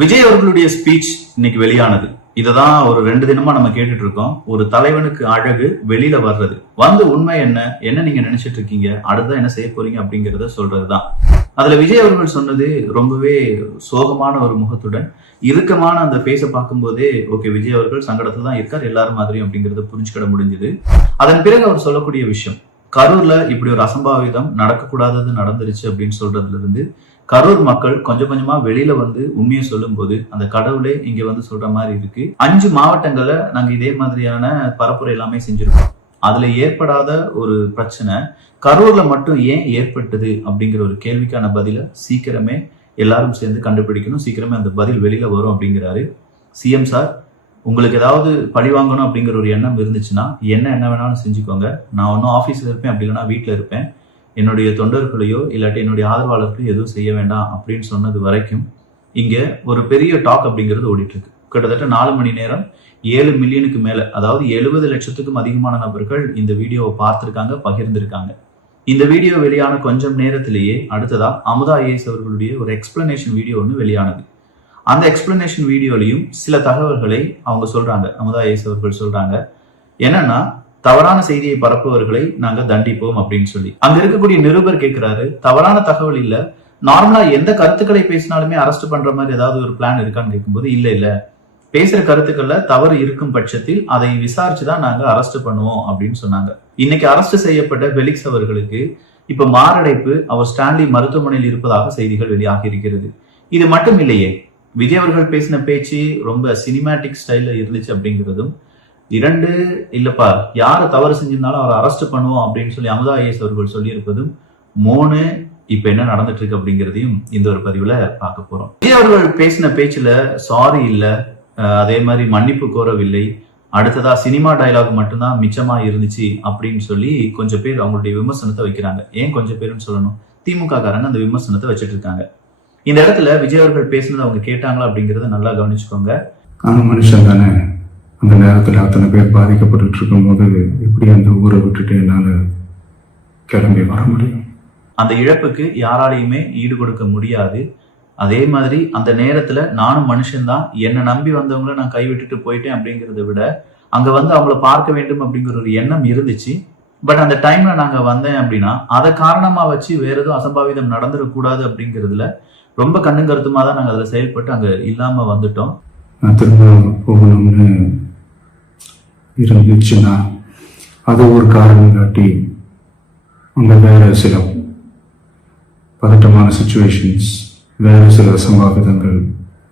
விஜய் அவர்களுடைய ஸ்பீச் இன்னைக்கு வெளியானது. இததான் ஒரு 2 தினமா நம்ம கேட்டுட்டு இருக்கோம். ஒரு தலைவனுக்கு அழகு வெளியில வர்றது. வந்து உண்மை என்ன நீங்க நினைச்சிட்டு இருக்கீங்க, அடுத்ததான் என்ன செய்ய போறீங்க அப்படிங்கறத சொல்றதுதான். அதுல விஜய் அவர்கள் சொன்னது ரொம்பவே சோகமான ஒரு முகத்துடன் இறுக்கமான அந்த பேச பார்க்கும் போதே ஓகே, விஜய் அவர்கள் சங்கடத்துல தான் இருக்கார் எல்லாரும் மாதிரியும் அப்படிங்கறத புரிஞ்சுக்கிட முடிஞ்சது. அதன் பிறகு அவர் சொல்லக்கூடிய விஷயம், கரூர்ல இப்படி ஒரு அசம்பாவிதம் நடக்கக்கூடாதது நடந்துருச்சு அப்படின்னு சொல்றதுல இருந்து கரூர் மக்கள் கொஞ்சம் கொஞ்சமா வெளியில வந்து உண்மையை சொல்லும் போது அந்த கடவுளே இங்க வந்து சொல்ற மாதிரி இருக்கு. 5 மாவட்டங்கள்ல நாங்க இதே மாதிரியான பரப்புரை எல்லாமே செஞ்சிருக்கோம். அதுல ஏற்படாத ஒரு பிரச்சனை கரூர்ல மட்டும் ஏன் ஏற்பட்டது அப்படிங்கிற ஒரு கேள்விக்கான பதில சீக்கிரமே எல்லாரும் சேர்ந்து கண்டுபிடிக்கணும். சீக்கிரமே அந்த பதில் வெளியில வரும் அப்படிங்கிறாரு சிஎம் சார். உங்களுக்கு ஏதாவது பழி வாங்கணும் அப்படிங்கிற ஒரு எண்ணம் இருந்துச்சுன்னா என்ன வேணாலும் செஞ்சுக்கோங்க. நான் ஒன்னும் ஆபீஸ்ல இருப்பேன், அப்படி இல்லைன்னா வீட்டுல இருப்பேன். என்னுடைய தொண்டர்களையோ இல்லாட்டி என்னுடைய ஆதரவாளர்களையோ எதுவும் செய்ய வேண்டாம் அப்படின்னு சொன்னது வரைக்கும் இங்க ஒரு பெரிய டாக் அப்படிங்கிறது ஓடிட்டு இருக்கு. கிட்டத்தட்ட 4 மணி நேரம் 7 மில்லியனுக்கு மேல, அதாவது 70 லட்சத்துக்கும் அதிகமான நபர்கள் இந்த வீடியோவை பார்த்திருக்காங்க, பகிர்ந்திருக்காங்க. இந்த வீடியோ வெளியான கொஞ்சம் நேரத்திலேயே அடுத்ததா அமுதா ஐஏஎஸ் அவர்களுடைய ஒரு எக்ஸ்பிளனேஷன் வீடியோ ஒன்று வெளியானது. அந்த எக்ஸ்பிளனேஷன் வீடியோலையும் சில தகவல்களை அவங்க சொல்றாங்க. அமுதா ஐஏஎஸ் அவர்கள் சொல்றாங்க என்னன்னா, தவறான செய்தியை பரப்புவர்களை நாங்க தண்டிப்போம் அப்படின்னு சொல்லி. அங்க இருக்கக்கூடிய நிருபர் கேட்கிறாரு, தவறான தகவல் இல்ல, நார்மலா எந்த கருத்துக்களை பேசினாலுமே அரெஸ்ட் பண்ற மாதிரி ஏதாவது ஒரு பிளான் இருக்கான்னு கேட்கும்போது இல்ல பேசுற கருத்துக்கள்ல தவறு இருக்கும் பட்சத்தில் அதை விசாரிச்சுதான் நாங்க அரெஸ்ட் பண்ணுவோம் அப்படின்னு சொன்னாங்க. இன்னைக்கு அரெஸ்ட் செய்யப்பட்ட பெலிக்ஸ் அவர்களுக்கு இப்ப மாரடைப்பு, அவர் ஸ்டான்லி மருத்துவமனையில் இருப்பதாக செய்திகள் வெளியாகி இருக்கிறது. இது மட்டும் இல்லையே, விஜய் அவர்கள் பேசின பேச்சு ரொம்ப சினிமேட்டிக் ஸ்டைல்ல இருந்துச்சு அப்படிங்கிறதும், 2 இல்லப்பா யாரு தவறு செஞ்சிருந்தாலும் அவர் அரெஸ்ட் பண்ணுவோம் அப்படின்னு சொல்லி அமுதா ஐஏஎஸ் அவர்கள் சொல்லி இருப்பதும், 3 இப்ப என்ன நடந்துட்டு இருக்கு அப்படிங்கிறதையும் இந்த ஒரு பதிவுல பார்க்க போறோம். விஜய் அவர்கள் பேசின பேச்சுல சாரி இல்ல, அதே மாதிரி மன்னிப்பு கோரவில்லை, அடுத்ததா சினிமா டயலாக் மட்டும்தான் மிச்சமா இருந்துச்சு அப்படின்னு சொல்லி கொஞ்சம் பேர் அவங்களுடைய விமர்சனத்தை வைக்கிறாங்க. ஏன் கொஞ்சம் பேருன்னு சொல்லணும், திமுக காரங்க அந்த விமர்சனத்தை வச்சுட்டு இருக்காங்க. இந்த இடத்துல விஜய் அவர்கள் பேசினது அவங்க கேட்டாங்களா அப்படிங்கறத நல்லா கவனிச்சுக்கோங்க. மனுஷன் தானே, அந்த நேரத்துல அத்தனை பேர் பாதிக்கப்பட்டு இருக்கும் போது எப்படி அந்த ஊரை விட்டுட்டு என்னால கிளம்பி வர முடியும்? அந்த இழப்புக்கு யாராலையுமே ஈடு கொடுக்க முடியாது. அதே மாதிரி அந்த நேரத்துல நானும் மனுஷன்தான், என்னை நம்பி வந்தவங்கள நான் கைவிட்டுட்டு போயிட்டேன் அப்படிங்கிறத விட அங்க வந்து அவங்கள பார்க்க வேண்டும் அப்படிங்கிற ஒரு எண்ணம் இருந்துச்சு. பட் அந்த டைம்ல நாங்க வந்தேன் அப்படின்னா அதை காரணமா வச்சு வேற எதுவும் அசம்பாவிதம் நடந்துடக்கூடாது அப்படிங்கிறதுல ரொம்ப கண்ணும் கருத்துமா தான் நாங்க அதுல செயல்பட்டு அங்க இல்லாம வந்துட்டோம். நான் திரும்ப போகணும்னு இருந்துச்சுன்னா அது ஒரு காரணம் காட்டி அங்க வேற சில பதட்டமான சிச்சுவேஷன்ஸ், வேற சில அசம்பாவிதங்கள்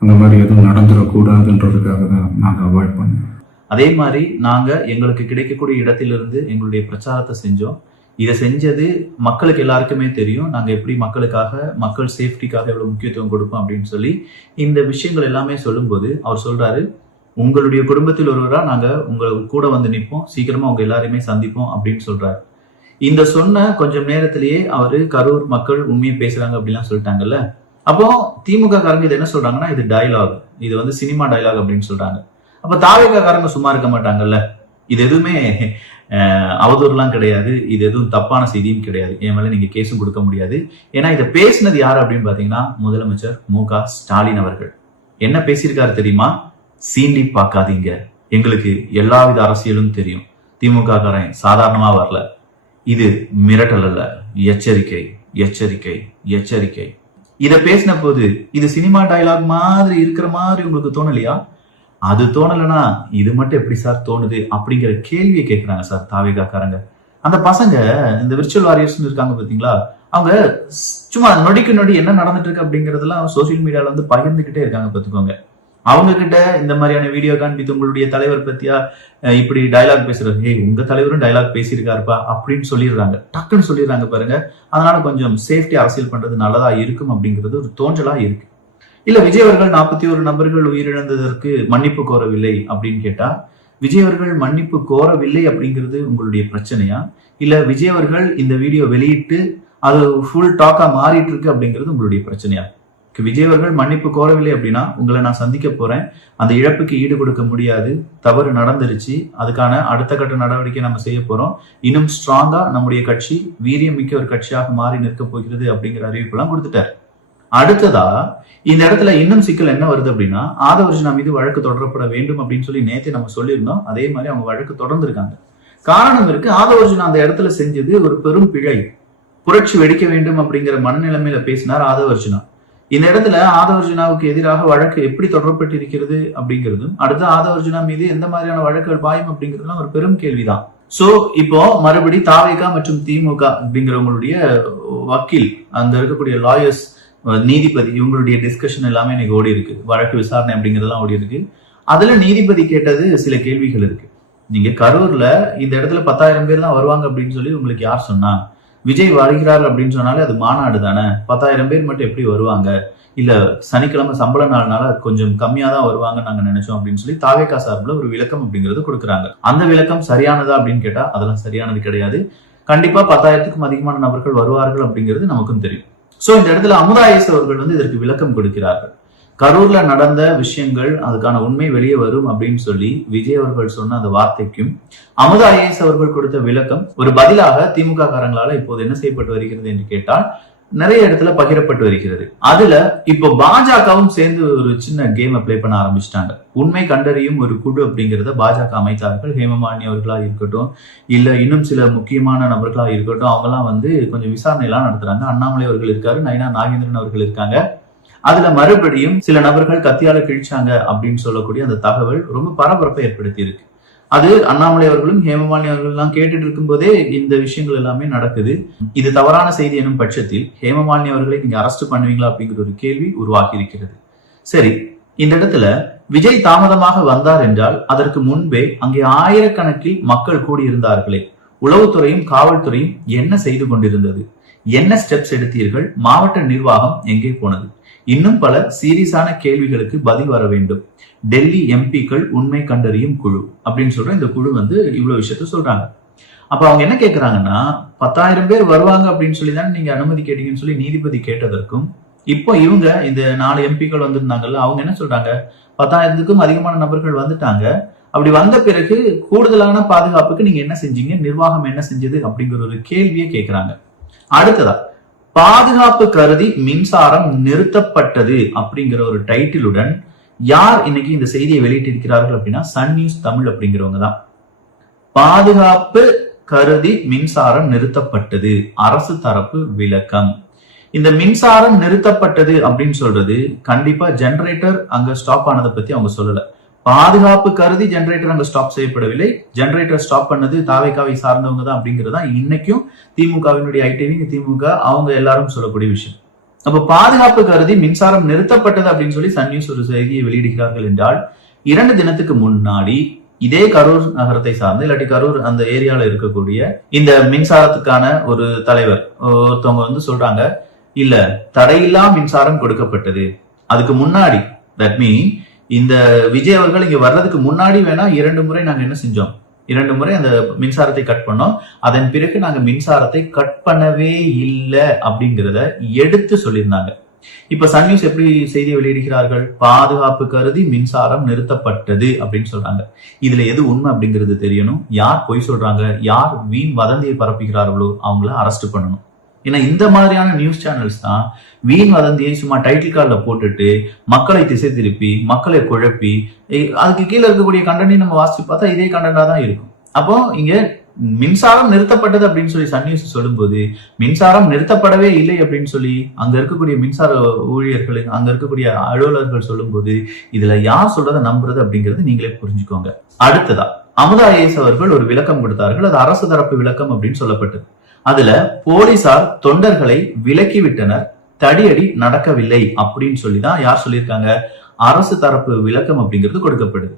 அந்த மாதிரி எதுவும் நடந்துடக்கூடாதுன்றதுக்காக தான் நாங்கள் அவாய்ட் பண்ணோம். அதே மாதிரி நாங்க எங்களுக்கு கிடைக்கக்கூடிய இடத்திலிருந்து எங்களுடைய பிரச்சாரத்தை செஞ்சோம். இதை செஞ்சது மக்களுக்கு எல்லாருக்குமே தெரியும். நாங்க எப்படி மக்களுக்காக, மக்கள் சேஃப்டிக்காக எவ்வளவு முக்கியத்துவம் கொடுப்போம் அப்படின்னு சொல்லி இந்த விஷயங்கள் எல்லாமே சொல்லும்போது அவர் சொல்றாரு, உங்களுடைய குடும்பத்தில் ஒருவரா நாங்க உங்களை கூட வந்து நிற்போம், சீக்கிரமா உங்க எல்லாரையுமே சந்திப்போம் அப்படின்னு சொல்றாரு. இந்த சொன்ன கொஞ்சம் நேரத்திலேயே அவரு கரூர் மக்கள் உண்மையை பேசுறாங்க அப்படின்லாம் சொல்லிட்டாங்கல்ல. அப்போ திமுக காரங்க இது என்ன சொல்றாங்கன்னா, இது டயலாக், இது வந்து சினிமா டயலாக் அப்படின்னு சொல்றாங்க. அப்ப தாவேகா காரங்க சும்மா இருக்க மாட்டாங்கல்ல. இது எதுவுமே அவதூறுலாம் கிடையாது, இது எதுவும் தப்பான செய்தியும் கிடையாது, என் மேல நீங்க கேஸும் கொடுக்க முடியாது. ஏன்னா இதை பேசினது யாரு அப்படின்னு பாத்தீங்கன்னா முதலமைச்சர் மு.க. ஸ்டாலின் அவர்கள். என்ன பேசியிருக்காரு தெரியுமா? சீண்டி பார்க்காதீங்க, எங்களுக்கு எல்லாவித அரசியலும் தெரியும், திமுக காரன் சாதாரணமா வரல, இது மிரட்டல் அல்ல, எச்சரிக்கை எச்சரிக்கை எச்சரிக்கை. இத பேசின போது இது சினிமா டயலாக் மாதிரி இருக்கிற மாதிரி உங்களுக்கு தோணலையா? அது தோணலனா இது மட்டும் எப்படி சார் தோணுது அப்படிங்கிற கேள்வியை கேட்கிறாங்க சார் தாவேகாக்காரங்க. அந்த பசங்க இந்த விர்ச்சுவல் வாரியர்ஸ் இருக்காங்க பாத்தீங்களா, அவங்க சும்மா நொடிக்கு நொடி என்ன நடந்துட்டு இருக்கு அப்படிங்கறதெல்லாம் சோசியல் மீடியால வந்து பகிர்ந்துகிட்டே இருக்காங்க பாத்துக்கோங்க. அவங்க கிட்ட இந்த மாதிரியான வீடியோ காண்பித்து உங்களுடைய தலைவர் பத்தியா இப்படி டயலாக் பேசுறாரு, ஹே உங்க தலைவரும் டயலாக் பேசியிருக்காருப்பா அப்படின்னு சொல்லிடுறாங்க, டக்குன்னு சொல்லிடுறாங்க பாருங்க. அதனால கொஞ்சம் சேஃப்டி அரசியல் பண்றது நல்லதா இருக்கும் அப்படிங்கிறது ஒரு தோன்றலா இருக்கு. இல்ல விஜய் அவர்கள் 41 நபர்கள் உயிரிழந்ததற்கு மன்னிப்பு கோரவில்லை அப்படின்னு கேட்டா, விஜய் அவர்கள் மன்னிப்பு கோரவில்லை அப்படிங்கிறது உங்களுடைய பிரச்சனையா, இல்ல விஜய் அவர்கள் இந்த வீடியோ வெளியிட்டு அது ஃபுல் டாக்கா மாறிட்டு இருக்கு அப்படிங்கிறது உங்களுடைய பிரச்சனையா? விஜய் அவர்கள் மன்னிப்பு கோரவில்லை அப்படின்னா உங்களை நான் சந்திக்க போறேன், அந்த இழப்புக்கு ஈடு கொடுக்க முடியாது, தவறு நடந்துருச்சு, அதுக்கான அடுத்த கட்ட நடவடிக்கை நம்ம செய்ய போறோம், இன்னும் ஸ்ட்ராங்கா நம்முடைய கட்சி வீரியம் மிக்க ஒரு கட்சியாக மாறி நிற்க போகிறது அப்படிங்கிற அறிவிப்பெல்லாம் கொடுத்துட்டார். அடுத்ததா இந்த இடத்துல இன்னும் சிக்கல் என்ன வருது அப்படின்னா, ஆதவர்ஜுனா மீது வழக்கு தொடரப்பட வேண்டும் அப்படின்னு சொல்லி நேத்தே நம்ம சொல்லியிருந்தோம். அதே மாதிரி அவங்க வழக்கு தொடர்ந்து இருக்காங்க. காரணம் இருக்கு, ஆதவர்ஜுனா அந்த இடத்துல செஞ்சது ஒரு பெரும் பிழை. புரட்சி வெடிக்க வேண்டும் அப்படிங்கிற மனநிலைமையில பேசினார் ஆதவர்ஜுனா. இந்த இடத்துல ஆதவர்ஜுனாவுக்கு எதிராக வழக்கு எப்படி தொடரப்பட்டு இருக்கிறது அப்படிங்கிறதும், அடுத்து ஆதவர்ஜுனா மீது எந்த மாதிரியான வழக்குகள் பாயும் அப்படிங்கிறதுலாம் ஒரு பெரும் கேள்விதான். சோ இப்போ மறுபடி தாவேகா மற்றும் திமுக அப்படிங்கிறவங்களுடைய வக்கீல், அங்க இருக்கக்கூடிய லாயர்ஸ், நீதிபதி, இவங்களுடைய டிஸ்கஷன் எல்லாமே இன்னைக்கு ஓடி இருக்கு. வழக்கு விசாரணை அப்படிங்கறதெல்லாம் ஓடி இருக்கு. அதுல நீதிபதி கேட்டது சில கேள்விகள் இருக்கு. நீங்க கரூர்ல இந்த இடத்துல 10,000 பேர் தான் வருவாங்க அப்படின்னு சொல்லி உங்களுக்கு யார் சொன்னா? விஜய் வருகிறார் அப்படின்னு சொன்னாலே அது மாநாடு தானே, 10,000 பேர் மட்டும் எப்படி வருவாங்க? இல்ல சனிக்கிழமை சம்பள நாள்னால கொஞ்சம் கம்மியா தான் வருவாங்க நாங்க நினைச்சோம் அப்படின்னு சொல்லி தாவேகா சார்பில் ஒரு விளக்கம் அப்படிங்கிறது கொடுக்குறாங்க. அந்த விளக்கம் சரியானதா அப்படின்னு கேட்டா அதெல்லாம் சரியானது கிடையாது. கண்டிப்பா 10,000க்கும் அதிகமான நபர்கள் வருவார்கள் அப்படிங்கிறது நமக்கும் தெரியும். சோ இந்த இடத்துல அமுதா ஐஏஎஸ் அவர்கள் இதற்கு விளக்கம் கொடுக்கிறார்கள். கரூர்ல நடந்த விஷயங்கள், அதுக்கான உண்மை வெளியே வரும் அப்படின்னு சொல்லி விஜய் அவர்கள் சொன்ன அந்த வார்த்தைக்கும் அமுதா ஐஏஎஸ் அவர்கள் கொடுத்த விளக்கம் ஒரு பதிலாக திமுக காரங்களால இப்போது என்ன செய்யப்பட்டு வருகிறது என்று கேட்டால் நிறைய இடத்துல பகிரப்பட்டு வருகிறது. அதுல இப்போ பாஜகவும் சேர்ந்து ஒரு சின்ன கேம் பிளே பண்ண ஆரம்பிச்சிட்டாங்க. உண்மை கண்டறியும் ஒரு குழு அப்படிங்கிறத பாஜக அமைத்தார்கள். ஹேமமாலினி அவர்களா இருக்கட்டும், இல்ல இன்னும் சில முக்கியமான நபர்களா இருக்கட்டும், அவங்க எல்லாம் கொஞ்சம் விசாரணை எல்லாம் நடத்துறாங்க. அண்ணாமலை அவர்கள் இருக்காரு, நயினா நாகேந்திரன் அவர்கள் இருக்காங்க. அதுல மறுபடியும் சில நபர்கள் கத்தியால கிழிச்சாங்க அப்படின்னு சொல்லக்கூடிய அந்த தகவல் ரொம்ப பரபரப்பை ஏற்படுத்தி இருக்கு. அது அண்ணாமலை அவர்களும் ஹேமமாலினி அவர்கள் எல்லாம் கேட்டுட்டு இருக்கும் போதே இந்த விஷயங்கள் எல்லாமே நடக்குது. இது தவறான செய்தி எனும் பட்சத்தில் ஹேமமாலினி அவர்களை நீங்க அரெஸ்ட் பண்ணுவீங்களா அப்படிங்கிற ஒரு கேள்வி உருவாகி இருக்கிறது. சரி, இந்த இடத்துல விஜய் தாமதமாக வந்தார் என்றால் அதற்கு முன்பே அங்கே ஆயிரக்கணக்கில் மக்கள் கூடியிருந்தார்களே, உளவுத்துறையும் காவல்துறையும் என்ன செய்து கொண்டிருந்தது? என்ன ஸ்டெப்ஸ் எடுத்தீர்கள்? மாவட்ட நிர்வாகம் எங்கே போனது? இன்னும் பல சீரியஸான கேள்விகளுக்கு பதில் வர வேண்டும். டெல்லி எம்பிக்கள் உண்மை கண்டறியும் குழு அப்படின்னு சொல்ற இந்த குழு இவ்வளவு விஷயத்த சொல்றாங்க. அப்ப அவங்க என்ன கேட்கறாங்கன்னா, 10,000 பேர் வருவாங்க அப்படின்னு சொல்லி தானே நீங்க அனுமதி கேட்டீங்கன்னு சொல்லி நீதிபதி கேட்டதற்கும், இப்போ இவங்க இந்த 4 எம்பிக்கள் வந்திருந்தாங்கல்ல, அவங்க என்ன சொல்றாங்க, 10,000க்கும் அதிகமான நபர்கள் வந்துட்டாங்க. அப்படி வந்த பிறகு கூடுதலான பாதுகாப்புக்கு நீங்க என்ன செஞ்சீங்க, நிர்வாகம் என்ன செஞ்சது அப்படிங்கிற ஒரு கேள்வியை கேட்கிறாங்க. அடுத்ததா, பாதுகாப்பு கருதி மின்சாரம் நிறுத்தப்பட்டது அப்படிங்கிற ஒரு டைட்டிலுடன் யார் இன்னைக்கு இந்த செய்தியை வெளியிட்டிருக்கிறார்கள் அப்படின்னா சன் நியூஸ் தமிழ் அப்படிங்கிறவங்க தான். பாதுகாப்பு கருதி மின்சாரம் நிறுத்தப்பட்டது, அரசு தரப்பு விளக்கம். இந்த மின்சாரம் நிறுத்தப்பட்டது அப்படின்னு சொல்றது கண்டிப்பா ஜெனரேட்டர் அங்க ஸ்டாப் ஆனதை பத்தி அவங்க சொல்லல. பாதுகாப்பு கருதி ஜெனரேட்டர் அங்க ஸ்டாப் செய்யப்படவில்லை. ஜெனரேட்டர் ஸ்டாப் பண்ணது தாவேகாவை சார்ந்தவங்க தான் அப்படிங்கிறதா இன்னைக்கும் திமுகவினுடைய ஐடிவி, திமுக அவங்க எல்லாரும் சொல்லக்கூடிய விஷயம். அப்ப பாதுகாப்பு கருதி மின்சாரம் நிறுத்தப்பட்டது அப்படின்னு சொல்லி சன் நியூஸ் ஒரு செய்தியை வெளியிடுகிறார்கள் என்றால், 2 தினத்துக்கு முன்னாடி இதே கரூர் நகரத்தை சார்ந்து இல்லாட்டி கரூர் அந்த ஏரியால இருக்கக்கூடிய இந்த மின்சாரத்துக்கான ஒரு தலைவர் ஒருத்தவங்க சொல்றாங்க, இல்ல தடையில்லா மின்சாரம் கொடுக்கப்பட்டது. அதுக்கு முன்னாடி, தட் மீன் இந்த விஜய் அவர்கள் இங்க வர்றதுக்கு முன்னாடி வேணா 2 முறை நாங்க என்ன செஞ்சோம், 2 முறை அந்த மின்சாரத்தை கட் பண்ணோம். அதன் பிறகு நாங்க மின்சாரத்தை கட் பண்ணவே இல்லை அப்படிங்கிறத எடுத்து சொல்லியிருந்தாங்க. இப்ப சன் நியூஸ் எப்படி செய்தியை வெளியிடுகிறார்கள், பாதுகாப்பு கருதி மின்சாரம் நிறுத்தப்பட்டது அப்படின்னு சொல்றாங்க. இதுல எது உண்மை அப்படிங்கிறது தெரியணும். யார் பொய் சொல்றாங்க, யார் வீண் வதந்தியை பரப்புகிறார்களோ அவங்கள அரெஸ்ட் பண்ணணும். ஏன்னா இந்த மாதிரியான நியூஸ் சேனல்ஸ் தான் வீண் வதந்தியை சும்மா டைட்டில் கார்ட்ல போட்டுட்டு மக்களை திசை திருப்பி, மக்களை குழப்பி, அதுக்கு கீழே இருக்கக்கூடிய கண்டனை நம்ம வாசிச்சு பார்த்தா இதே கண்டனா தான் இருக்கும். அப்போ இங்க மின்சாரம் நிறுத்தப்பட்டது அப்படின்னு சொல்லி சன் நியூஸ் சொல்லும்போது மின்சாரம் நிறுத்தப்படவே இல்லை அப்படின்னு சொல்லி அங்க இருக்கக்கூடிய மின்சார ஊழியர்கள், அங்க இருக்கக்கூடிய அலுவலர்கள் சொல்லும்போது இதுல யார் சொல்றதை நம்புறது அப்படிங்கறது நீங்களே புரிஞ்சுக்கோங்க. அடுத்ததா அமுதா ஐஏஎஸ் அவர்கள் ஒரு விளக்கம் கொடுத்தார்கள். அது அரசு தரப்பு விளக்கம் அப்படின்னு சொல்லப்பட்டது. அதுல போலீசார் தொண்டர்களை விலக்கிவிட்டனர், தடியடி நடக்கவில்லை அப்படின்னு சொல்லிதான் யார் சொல்லியிருக்காங்க, அரசு தரப்பு விளக்கம் அப்படிங்கிறது கொடுக்கப்படுது.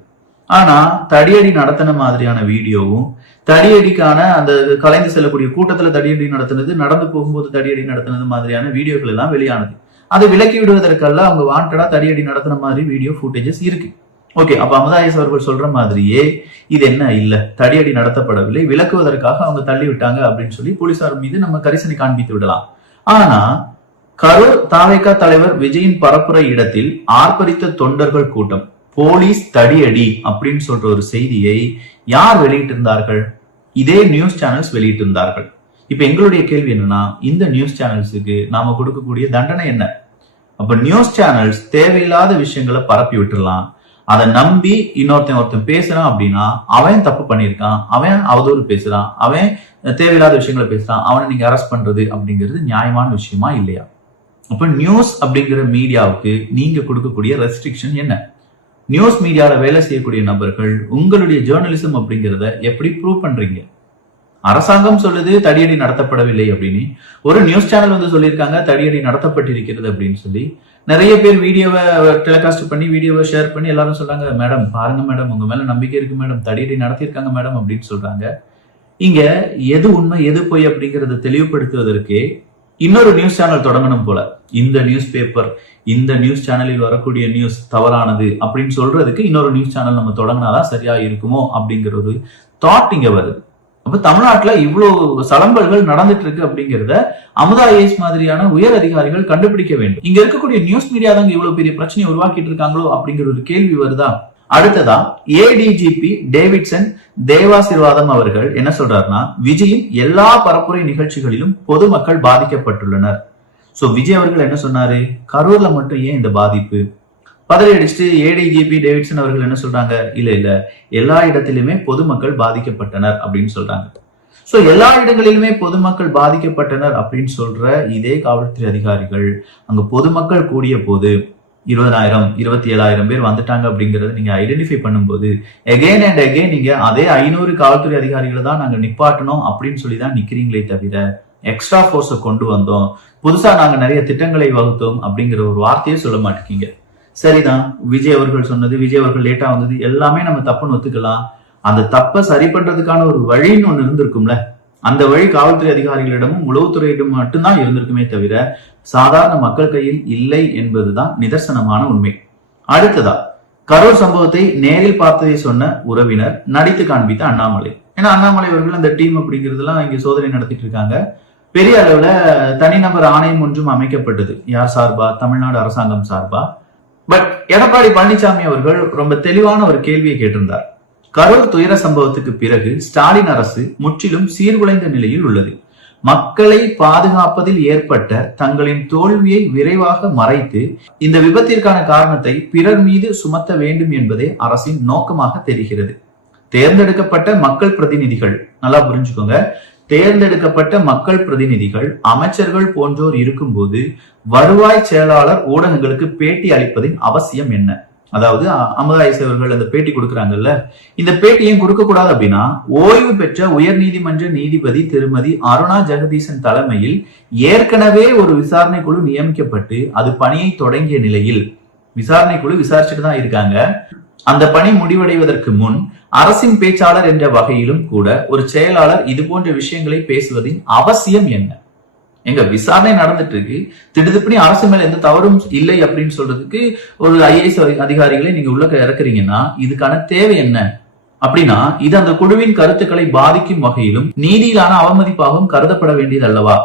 ஆனா தடியடி நடத்தின மாதிரியான வீடியோவும், தடியடிக்கான அந்த கலைந்து செல்லக்கூடிய கூட்டத்துல தடியடி நடத்தினது, நடந்து போகும்போது தடியடி நடத்தினது மாதிரியான வீடியோக்கள் எல்லாம் வெளியானது. அதை விலக்கி விடுவதற்கெல்லாம் அவங்க வாண்டடா தடியடி நடத்தின மாதிரி வீடியோ ஃபுட்டேஜஸ் இருக்கு. ஓகே, அப்ப அமுதா ஐஏஎஸ் அவர்கள் சொல்ற மாதிரியே இது என்ன இல்ல, தடியடி நடத்தப்படவில்லை, விலக்குவதற்காக அவங்க தள்ளி விட்டாங்க அப்படின்னு சொல்லி போலீசார் மீது நம்ம கரிசனை காண்பித்து விடலாம். ஆனா கரூர் தாவேகா தலைவர் விஜயின் பரப்புரை இடத்தில் ஆர்ப்பரித்த தொண்டர்கள் கூட்டம், போலீஸ் தடியடி அப்படின்னு சொல்ற ஒரு செய்தியை யார் வெளியிட்டிருந்தார்கள்? இதே நியூஸ் சேனல்ஸ் வெளியிட்டிருந்தார்கள். இப்ப எங்களுடைய கேள்வி என்னன்னா, இந்த நியூஸ் சேனல்ஸுக்கு நாம கொடுக்கக்கூடிய தண்டனை என்ன? அப்ப நியூஸ் சேனல்ஸ் தேவையில்லாத விஷயங்களை பரப்பி விட்டுறலாம். அதை நம்பி ஒருத்தன் பேசுறான் அப்படின்னா அவன் தப்பு பண்ணியிருக்கான், அவன் அவதூறு பேசுறான், அவன் தேவையில்லாத விஷயங்களை பேசுறான், அவனை நீங்க அரெஸ்ட் பண்றது அப்படிங்கிறது நியாயமான விஷயமா இல்லையா? அப்ப நியூஸ் அப்படிங்கிற மீடியாவுக்கு நீங்க கொடுக்கக்கூடிய ரெஸ்ட்ரிக்ஷன் என்ன? நியூஸ் மீடியால வேலை செய்யக்கூடிய நபர்கள் உங்களுடைய ஜேர்னலிசம் அப்படிங்கிறத எப்படி ப்ரூவ் பண்றீங்க? அரசாங்கம் சொல்லுது தடியடி நடத்தப்படவில்லை அப்படின்னு, ஒரு நியூஸ் சேனல் வந்து சொல்லியிருக்காங்க தடியடி நடத்தப்பட்டிருக்கிறது அப்படின்னு சொல்லி. நிறைய பேர் வீடியோவை டெலிகாஸ்ட் பண்ணி வீடியோவை ஷேர் பண்ணி எல்லாரும் சொல்றாங்க, மேடம் பாருங்க மேடம், உங்க மேல நம்பிக்கை இருக்கு மேடம், தடியடி நடத்தியிருக்காங்க மேடம் அப்படின்னு சொல்றாங்க. இங்க எது உண்மை எது பொய் அப்படிங்கறத தெளிவுபடுத்துவதற்கு இன்னொரு நியூஸ் சேனல் தொடங்கணும் போல. இந்த நியூஸ் பேப்பர், இந்த நியூஸ் சேனலில் வரக்கூடிய நியூஸ் தவறானது அப்படின்னு சொல்றதுக்கு இன்னொரு நியூஸ் சேனல் நம்ம தொடங்கினாதான் சரியா இருக்குமோ அப்படிங்கிற ஒரு தாட் இங்க வருது. அப்ப தமிழ்நாட்டுல இவ்வளவு சலம்பல்கள் நடந்துட்டு இருக்கு அப்படிங்கிறத அமுதா ஐஏஎஸ் மாதிரியான உயர் அதிகாரிகள் கண்டுபிடிக்க வேண்டும். இங்க இருக்கக்கூடிய நியூஸ் மீடியா தான் இவ்வளவு பெரிய பிரச்சனையை உருவாக்கிட்டு இருக்காங்களோ அப்படிங்கிற ஒரு கேள்வி வருதா? அடுத்ததா ஏடிஜிபி டேவிட்சன் தேவாசிர்வாதம் அவர்கள் என்ன சொல்றாருன்னா, விஜயின் எல்லா பரப்புரை நிகழ்ச்சிகளிலும் பொதுமக்கள் பாதிக்கப்பட்டுள்ளனர். சோ விஜய் அவர்கள் என்ன சொன்னாரு, கரூர்ல மட்டும் ஏன் இந்த பாதிப்பு? பதறி அடிச்சுட்டு ஏடிஜிபி டேவிட்சன் அவர்கள் என்ன சொல்றாங்க, இல்ல எல்லா இடத்திலுமே பொதுமக்கள் பாதிக்கப்பட்டனர் அப்படின்னு சொல்றாங்க. சோ எல்லா இடங்களிலுமே பொதுமக்கள் பாதிக்கப்பட்டனர் அப்படின்னு சொல்ற இதே காவல்துறை அதிகாரிகள் அங்க பொதுமக்கள் கூடிய போது 20,000 27,000 பேர் வந்துட்டாங்க அப்படிங்கறத நீங்க ஐடென்டிஃபை பண்ணும்போது எகெயின் அண்ட் எகெயின் நீங்க அதே 500 காவல்துறை அதிகாரிகளை தான் நாங்க நிப்பாட்டணும் அப்படின்னு சொல்லிதான் நிக்கிறீங்களே தவிர எக்ஸ்ட்ரா போர்ஸை கொண்டு வந்தோம், புதுசா நாங்க நிறைய திட்டங்களை வகுத்தோம் அப்படிங்கிற ஒரு வார்த்தையே சொல்ல மாட்டேங்க. சரிதான், விஜய் அவர்கள் சொன்னது, விஜய் அவர்கள் லேட்டா வந்தது எல்லாமே நம்ம தப்புன்னு ஒத்துக்கலாம். அந்த தப்பை சரி பண்றதுக்கான ஒரு வழின்னு ஒண்ணு இருந்திருக்கும்ல. அந்த வழி காவல்துறை அதிகாரிகளிடமும் உளவுத்துறையிடம் மட்டும்தான் இருந்திருக்குமே தவிர சாதாரண மக்கள் கையில் இல்லை என்பதுதான் நிதர்சனமான உண்மை. அடுத்ததா கரூர் சம்பவத்தை நேரில் பார்த்ததை சொன்ன உறவினர் நடித்து காண்பித்த அண்ணாமலை. ஏன்னா அண்ணாமலை அவர்கள் அந்த டீம் அப்படிங்கிறதுலாம் இங்க சோதனை நடத்திட்டு இருக்காங்க. பெரிய அளவுல தனிநபர் ஆணையம் ஒன்றும் அமைக்கப்பட்டது. யார் சார்பா? தமிழ்நாடு அரசாங்கம் சார்பா. பட் எடப்பாடி பழனிசாமி அவர்கள் ரொம்ப தெளிவான ஒரு கேள்வியை கேட்டிருந்தார். கரூர் துயர சம்பவத்துக்கு பிறகு ஸ்டாலின் அரசு முற்றிலும் சீர்குலைந்த நிலையில் உள்ளது. மக்களை பாதுகாப்பதில் ஏற்பட்ட தங்களின் தோல்வியை விரைவாக மறைத்து இந்த விபத்திற்கான காரணத்தை பிறர் மீது சுமத்த வேண்டும் என்பதே அரசின் நோக்கமாக தெரிகிறது. தேர்ந்தெடுக்கப்பட்ட மக்கள் பிரதிநிதிகள், நல்லா புரிஞ்சுக்கோங்க, தேர்ந்தெடுக்கப்பட்ட மக்கள் பிரதிநிதிகள் அமைச்சர்கள் போன்றோர் இருக்கும்போது வருவாய் செயலாளர் ஊடகங்களுக்கு பேட்டி அளிப்பதின் அவசியம் என்ன? அதாவது அமுதா ஐஏஎஸ் அவர்கள் அந்த பேட்டி கொடுக்குறாங்கல்ல, இந்த பேட்டி ஏன் கொடுக்க கூடாது அப்படின்னா, ஓய்வு பெற்ற உயர் நீதிமன்ற நீதிபதி திருமதி அருணா ஜெகதீசன் தலைமையில் ஏற்கனவே ஒரு விசாரணை குழு நியமிக்கப்பட்டு அது பணியை தொடங்கிய நிலையில் விசாரணை குழு விசாரிச்சுட்டு தான் இருக்காங்க. அந்த பணி முடிவடைவதற்கு முன் அரசின் பேச்சாளர் என்ற வகையிலும் கூட ஒரு செயலாளர் இது போன்ற விஷயங்களை பேசுவதின் அவசியம் என்ன? எங்க விசாரணை நடந்துட்டு இருக்கு, திடுதிப்புனி அரசு மேல எந்த தவறும் இல்லை அப்படின்னு சொல்றதுக்கு ஒரு ஐஏஎஸ் அதிகாரிகளை நீங்க உள்ள இறக்குறீங்கன்னா இதுக்கான தேவை என்ன? அப்படின்னா இது அந்த குழுவின் கருத்துக்களை பாதிக்கும் வகையிலும் நீதியிலான அவமதிப்பாகவும் கருதப்பட வேண்டியது அல்லவா?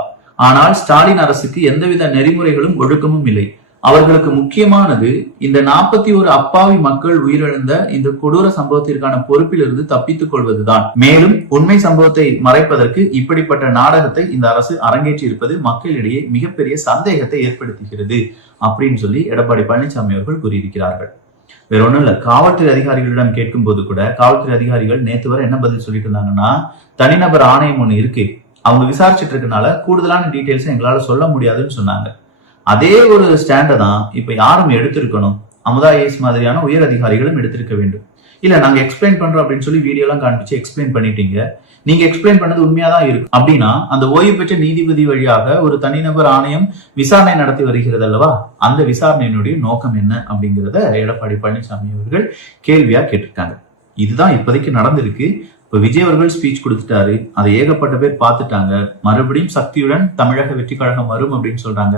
ஆனால் ஸ்டாலின் அரசுக்கு எந்தவித நெறிமுறைகளும் ஒழுக்கமும் இல்லை. அவர்களுக்கு முக்கியமானது இந்த 41 அப்பாவி மக்கள் உயிரிழந்த இந்த கொடூர சம்பவத்திற்கான பொறுப்பிலிருந்து தப்பித்துக் கொள்வதுதான். மேலும் உண்மை சம்பவத்தை மறைப்பதற்கு இப்படிப்பட்ட நாடகத்தை இந்த அரசு அரங்கேற்றி இருப்பது மக்களிடையே மிகப்பெரிய சந்தேகத்தை ஏற்படுத்துகிறது அப்படின்னு சொல்லி எடப்பாடி பழனிசாமி அவர்கள் கூறியிருக்கிறார்கள். வேற ஒண்ணும் இல்ல, காவல்துறை அதிகாரிகளிடம் கேட்கும் போது கூட காவல்துறை அதிகாரிகள் நேத்து வரை என்ன பதில் சொல்லிட்டு இருந்தாங்கன்னா, தனிநபர் ஆணையம் ஒண்ணு இருக்கு, அவங்க விசாரிச்சுட்டு இருக்கனால கூடுதலான டீடைல்ஸ் எங்களால சொல்ல முடியாதுன்னு சொன்னாங்க. அதே ஒரு ஸ்டாண்டை தான் இப்ப யாரும் எடுத்திருக்கணும், அமுதா ஐஏஎஸ் மாதிரியான உயர் அதிகாரிகளும் எடுத்திருக்க வேண்டும். இல்ல நாங்க எக்ஸ்பிளைன் பண்றோம் அப்படின்னு சொல்லி வீடியோ எல்லாம் காண்பிச்சு எக்ஸ்பிளைன் பண்ணிட்டீங்க, நீங்க எக்ஸ்பிளைன் பண்ணது உண்மையாதான் இருக்கும் அப்படின்னா அந்த ஓய்வு பெற்ற நீதிபதி வழியாக ஒரு தனிநபர் ஆணையம் விசாரணை நடத்தி வருகிறது அல்லவா, அந்த விசாரணையினுடைய நோக்கம் என்ன அப்படிங்கிறத எடப்பாடி பழனிசாமி அவர்கள் கேள்வியா கேட்டிருக்காங்க. இதுதான் இப்போதைக்கு நடந்திருக்கு. இப்ப விஜய் அவர்கள் ஸ்பீச் கொடுத்துட்டாரு, அதை ஏகப்பட்ட பேர் பார்த்துட்டாங்க. மறுபடியும் சக்தியுடன் தமிழக வெற்றி கழகம் வரும் அப்படின்னு சொல்றாங்க.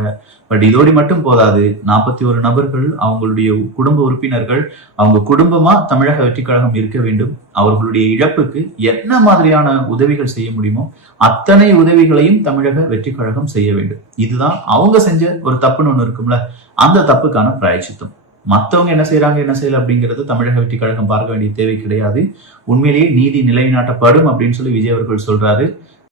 பட் இதோடு மட்டும் போதாது, 41 நபர்கள், அவங்களுடைய குடும்ப உறுப்பினர்கள், அவங்க குடும்பமா தமிழக வெற்றி கழகம் இருக்க வேண்டும். அவர்களுடைய இழப்புக்கு என்ன மாதிரியான உதவிகள் செய்ய முடியுமோ அத்தனை உதவிகளையும் தமிழக வெற்றி கழகம் செய்ய வேண்டும். இதுதான் அவங்க செஞ்ச ஒரு தப்புன்னு ஒண்ணு இருக்கும்ல, அந்த தப்புக்கான பிராயச்சித்தம். மத்தவங்க என்ன செய்யறாங்க என்ன செய்யல அப்படிங்கிறது தமிழக வெற்றி கழகம் பார்க்க வேண்டிய தேவை கிடையாது. உண்மையிலேயே நீதி நிலைநாட்டப்படும் அப்படின்னு சொல்லி விஜய் அவர்கள் சொல்றாரு.